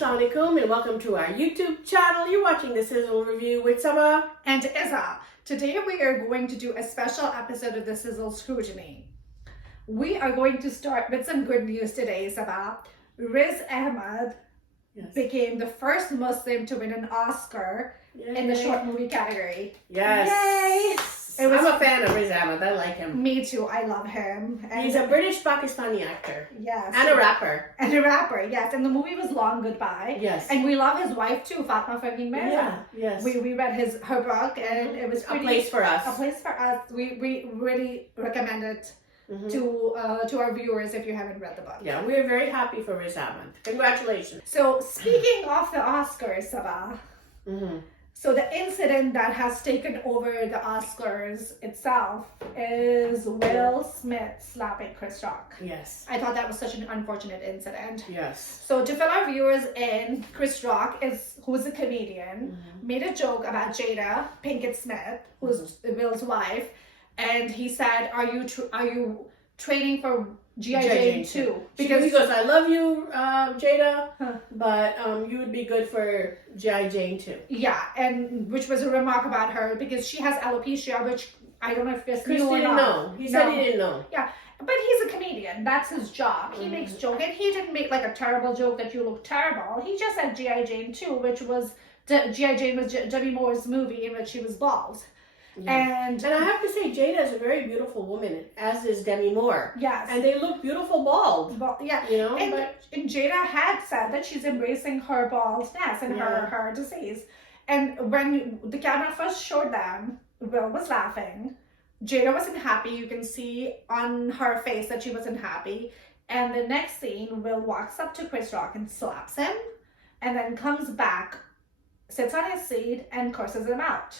Assalamu alaikum and welcome to our YouTube channel. You're watching the Sizzle Review with Sama and Izza. Today we are going to do a special episode of the Sizzle Scrutiny. We are going to start with some good news today, Sabah. Riz Ahmed became the first Muslim to win an Oscar in the short movie category. Yes. Yay! I'm a fan of Riz Ahmed. I like him. Me too. I love him. And he's a British Pakistani actor. Yes. And a rapper. And a rapper, yes. And the movie was Long Goodbye. Yes. And we love his wife too, Fatma Fahim Mirza. Yeah. Yes. We read her book and it was pretty, a place for us. A place for us. We really recommend it to our viewers if you haven't read the book. Yeah, we're very happy for Riz Ahmed. Congratulations. So speaking of the Oscars, Sabah. So the incident that has taken over the Oscars itself is Will Smith slapping Chris Rock. Yes. I thought that was such an unfortunate incident. Yes. So to fill our viewers in, Chris Rock, who's a comedian, made a joke about Jada Pinkett Smith, who's Will's wife, and he said, "Are you training for G.I. Jane 2? Because he goes, "I love you, Jada, but you would be good for G.I. Jane 2. Yeah, and which was a remark about her because she has alopecia, which I don't know if this Chris knew or didn't not. know. He said he didn't know. Yeah, but he's a comedian. That's his job. He makes jokes, and he didn't make like a terrible joke that you look terrible. He just said G.I. Jane 2, which was G.I. Jane was Demi Moore's movie in which she was bald. Yes. And I have to say, Jada is a very beautiful woman, as is Demi Moore. Yes. And they look beautiful bald. Yeah. You know? And Jada had said that she's embracing her baldness and her disease. And when the camera first showed them, Will was laughing. Jada wasn't happy. You can see on her face that she wasn't happy. And the next scene, Will walks up to Chris Rock and slaps him. And then comes back, sits on his seat, and curses him out.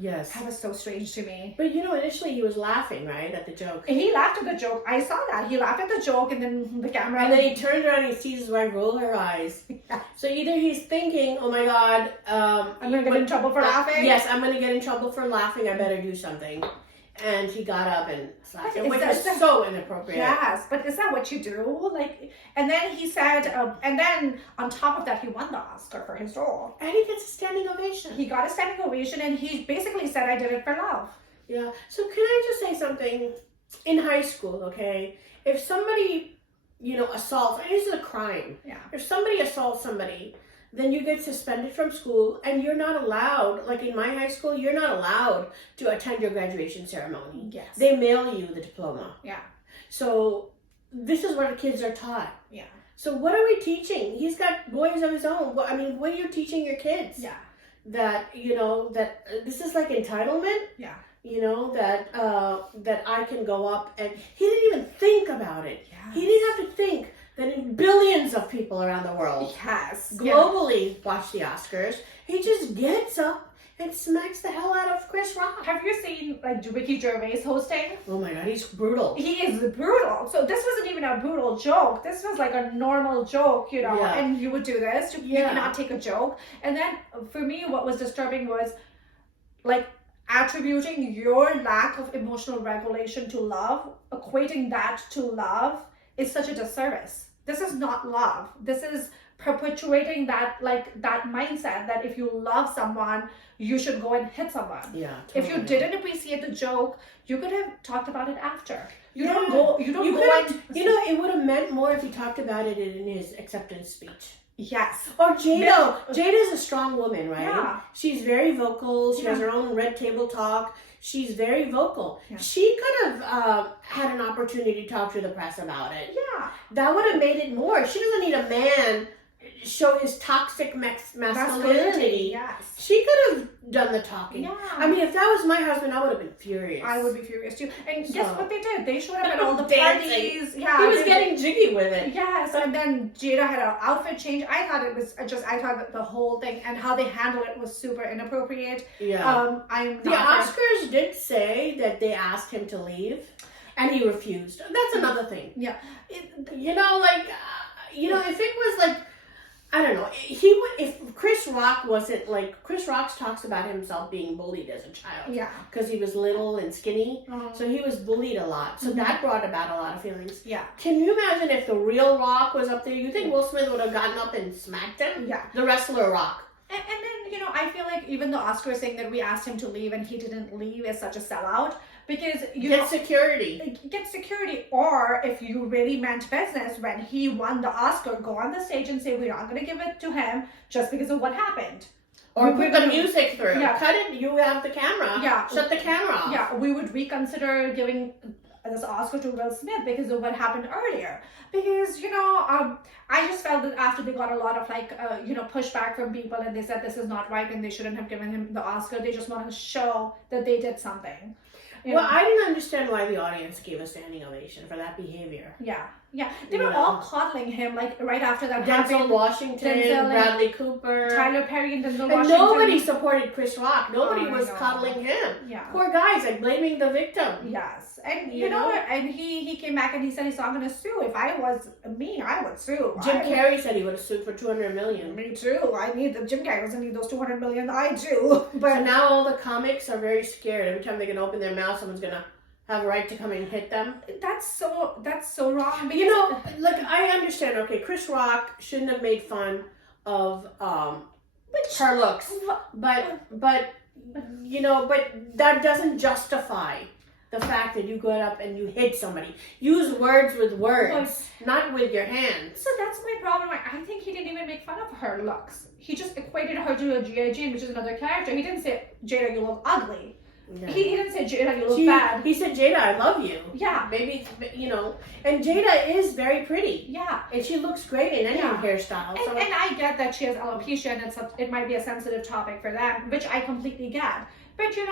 Yes. That was so strange to me. But you know, initially he was laughing, right, at the joke. He laughed at the joke. I saw that. He laughed at the joke and then the camera... And then he turned around and he sees his wife roll her eyes. Yeah. So either he's thinking, oh my God... I'm going to get in trouble for laughing? Yes, I'm going to get in trouble for laughing. I better do something. And he got up and slapped him, which was so inappropriate. Yes, but is that what you do? And then he said, and then on top of that, he won the Oscar for his role. And he gets a standing ovation. He got a standing ovation, and he basically said, "I did it for love." Yeah. So can I just say something? In high school, okay, if somebody, assaults, and this is a crime. Yeah. If somebody assaults somebody, then you get suspended from school and you're not allowed, like in my high school, you're not allowed to attend your graduation ceremony. Yes. They mail you the diploma. Yeah. So this is what kids are taught. Yeah. So what are we teaching? He's got boys of his own. What are you teaching your kids? Yeah. That, that this is like entitlement. Yeah. That I can go up and he didn't even think about it. Yeah. He didn't have to think that billions of people around the world globally watch the Oscars. He just gets up and smacks the hell out of Chris Rock. Have you seen Ricky Gervais hosting? Oh my God, he's brutal. He is brutal. So this wasn't even a brutal joke. This was like a normal joke, and you would do this. You cannot take a joke. And then for me, what was disturbing was attributing your lack of emotional regulation to love, equating that to love is such a disservice. This is not love. This is perpetuating that mindset that if you love someone, you should go and hit someone. Yeah. Totally. If you didn't appreciate the joke, you could have talked about it after. You don't go it would have meant more if he talked about it in his acceptance speech. Yes. Or Jada. Jada's a strong woman, right? Yeah. She's very vocal. She has her own red table talk. She's very vocal. Yeah. She could have had an opportunity to talk to the press about it. Yeah. That would have made it more. She doesn't need a man show his toxic masculinity. Yes. She could have done the talking. Yeah. I mean, if that was my husband, I would have been furious. I would be furious too. And guess what they did? They showed up at all the dancing. parties. Yeah. He was getting jiggy with it. Yes. And then Jada had an outfit change. I thought that the whole thing and how they handled it was super inappropriate. Yeah. The Oscars did say that they asked him to leave and he refused. That's another thing. Yeah. If it was like, I don't know, if Chris Rock wasn't like, Chris Rock talks about himself being bullied as a child. Yeah. Because he was little and skinny. So he was bullied a lot. So that brought about a lot of feelings. Yeah. Can you imagine if the real Rock was up there? You think Will Smith would have gotten up and smacked him? Yeah. The wrestler Rock. And then, you know, I feel like even the Oscars saying that we asked him to leave and he didn't leave is such a sellout. Because you Get security. Get security, or if you really meant business, when he won the Oscar, go on the stage and say we're not going to give it to him just because of what happened. Or put the music through. Yeah. Cut it. You have the camera. Yeah. Shut the camera off. Yeah, we would reconsider giving this Oscar to Will Smith because of what happened earlier. Because, you know, I just felt that after they got a lot of pushback from people and they said this is not right and they shouldn't have given him the Oscar, they just want to show that they did something. Well, I didn't understand why the audience gave a standing ovation for that behavior. Yeah. They were all coddling him, like, right after that Denzel Washington, Bradley Cooper. Tyler Perry and Denzel And Washington. nobody supported Chris Rock. Nobody was know. coddling him. Yeah. Poor guys, like, blaming the victim. Yes. And, you know what? And he came back and he said he's not going to sue. If I was me, I would sue. Jim Carrey said he would have sued for $200 million. Me too. Jim Carrey doesn't need those $200 million. I do. But so now all the comics are very scared. Every time they can open their mouth, someone's going to have a right to come and hit them. That's so wrong. You know, look, I understand. Okay, Chris Rock shouldn't have made fun of her looks, but you know, but that doesn't justify the fact that you go up and you hit somebody. Use words with words, not with your hands. So that's my problem. I think he didn't even make fun of her looks. He just equated her to a G.I. Jane, which is another character. He didn't say, Jada, you look ugly. Yeah. He didn't say, Jada, you look bad. He said, Jada, I love you. Yeah. Maybe, you know, and Jada is very pretty. Yeah. And she looks great in any hairstyle. And I get that she has alopecia and it might be a sensitive topic for them, which I completely get. But you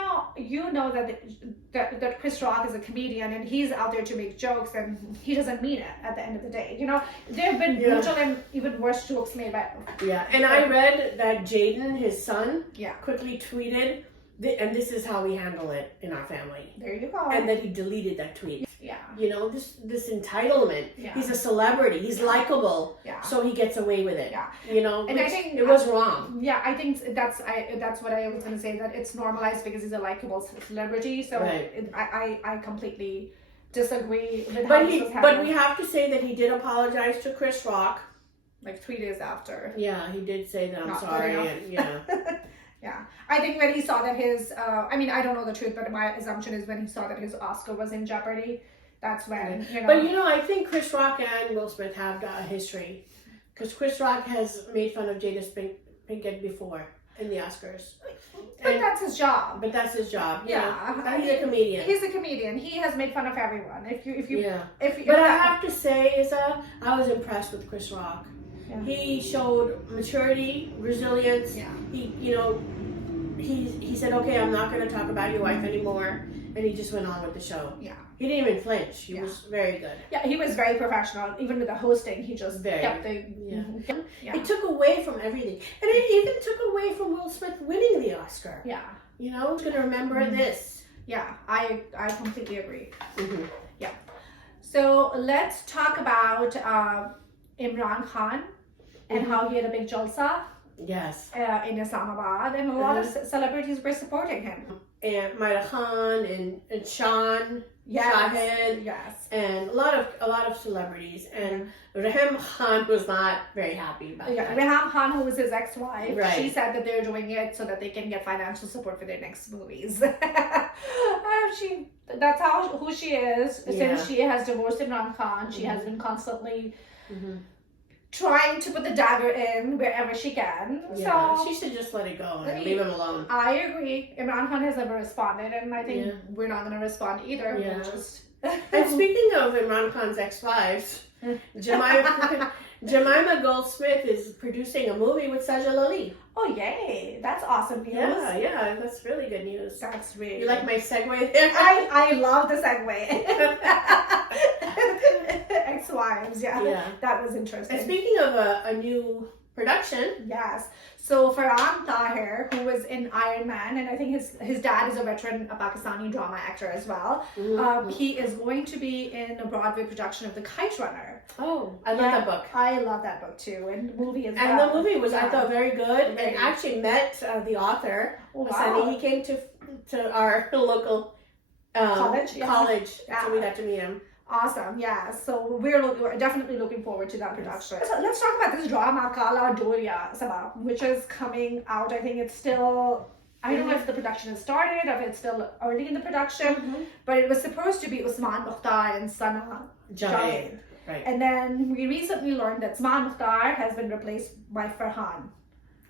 know that Chris Rock is a comedian and he's out there to make jokes and he doesn't mean it at the end of the day. You know, there have been brutal and even worse jokes made by. Yeah, and I read that Jaden, his son, quickly tweeted, and this is how we handle it in our family. There you go. And that he deleted that tweet. Yeah. You know, this entitlement. Yeah. He's a celebrity. He's likable. Yeah. So he gets away with it. Yeah. You know, and I think it was wrong. Yeah, I think that's what I was going to say, that it's normalized because he's a likable celebrity. So I completely disagree with how this was handled. But we have to say that he did apologize to Chris Rock. Like 3 days after. Yeah, he did say that. I'm Not sorry. And, yeah. Yeah, I think when he saw that his, I mean, I don't know the truth, but my assumption is when he saw that his Oscar was in jeopardy, that's when, you know. But, I think Chris Rock and Will Smith have got a history. Because Chris Rock has made fun of Jada Pinkett before in the Oscars. But that's his job. But that's his job. Yeah. He's a comedian. He's a comedian. He has made fun of everyone. But I have to say, Isa, I was impressed with Chris Rock. Yeah. He showed maturity, resilience. Yeah. He said, okay, I'm not going to talk about your wife anymore. And he just went on with the show. Yeah. He didn't even flinch. He was very good. Yeah, he was very professional. Even with the hosting, he just kept the... Yeah. It took away from everything. And it even took away from Will Smith winning the Oscar. Yeah. Who's going to remember this? Yeah, I completely agree. Mm-hmm. Yeah. So let's talk about Imran Khan and how he had a big jalsa. Yes. In Islamabad, and a lot of celebrities were supporting him. And Maida Khan and Sean Shahid. Yes. And a lot of celebrities. And Rahim Khan was not very happy about that. Rahim Khan, who was his ex-wife, right. She said that they're doing it so that they can get financial support for their next movies. That's who she is. Since she has divorced Imran Khan, she has been constantly trying to put the dagger in wherever she can. Yeah, so she should just let it go and leave him alone. I agree. Imran Khan has never responded, and I think we're not going to respond either. Yeah. And speaking of Imran Khan's ex-wives, Jamima GoldSmith is producing a movie with Sajal Aly. Oh, yay. That's awesome news. Yeah, that's really good news. That's really You like my segue there? I love the segue. Ex-wives, yeah. That was interesting. And speaking of a new production. Yes. So Farhan Tahir, who was in Iron Man, and I think his dad is a veteran, a Pakistani drama actor as well. He is going to be in a Broadway production of The Kite Runner. Oh, I love that book. I love that book too, and the movie as well. And the movie was, I thought, very good. And I actually met the author. Oh, Sunny. wow. He came to our local college. so we got to meet him. Awesome, yeah. So we're definitely looking forward to that production. So let's talk about this drama, Kala Doriya, Sabah, which is coming out. I think it's still, I don't know if the production has started, if it's still early in the production, but it was supposed to be Usman Mukhtar and Sana Javed. Right. And then we recently learned that Usman Mukhtar has been replaced by Farhan.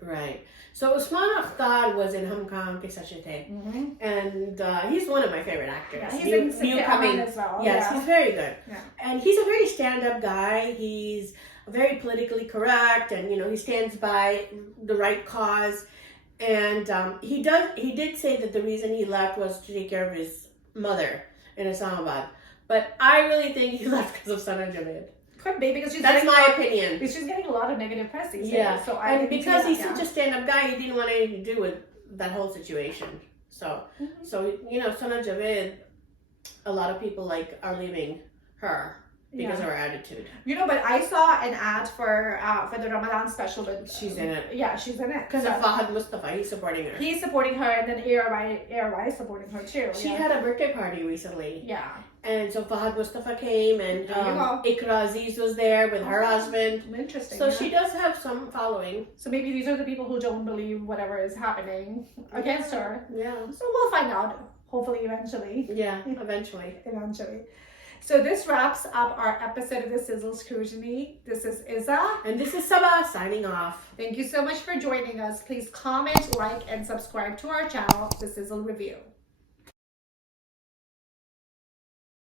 Right. So Usman Akhtar was in Hum Kaam Ke Sach The, and he's one of my favorite actors. Yeah, he's in Ahmed as well. Yes, he's very good. Yeah. And he's a very stand-up guy. He's very politically correct, and he stands by the right cause. And he did say that the reason he left was to take care of his mother in Islamabad. But I really think he left because of Sana Javed. Could be, because that's my opinion. Because she's getting a lot of negative press these days. Yeah. So and because he's such a stand-up guy, he didn't want anything to do with that whole situation. So, Sana Javed, a lot of people are leaving her because of her attitude. But I saw an ad for the Ramadan special. With, she's in it. Yeah, she's in it. Because of Fahad Mustafa, he's supporting her. He's supporting her, and then ARY is supporting her too. She had a birthday party recently. Yeah. And so Fahad Mustafa came, and Ikra Aziz was there with her husband. Interesting. So she does have some following. So maybe these are the people who don't believe whatever is happening against her. Yeah. So we'll find out, hopefully, eventually. Yeah, eventually. So this wraps up our episode of the Sizzle Scrutiny. This is Iza. And this is Sabah signing off. Thank you so much for joining us. Please comment, like, and subscribe to our channel, The Sizzle Review.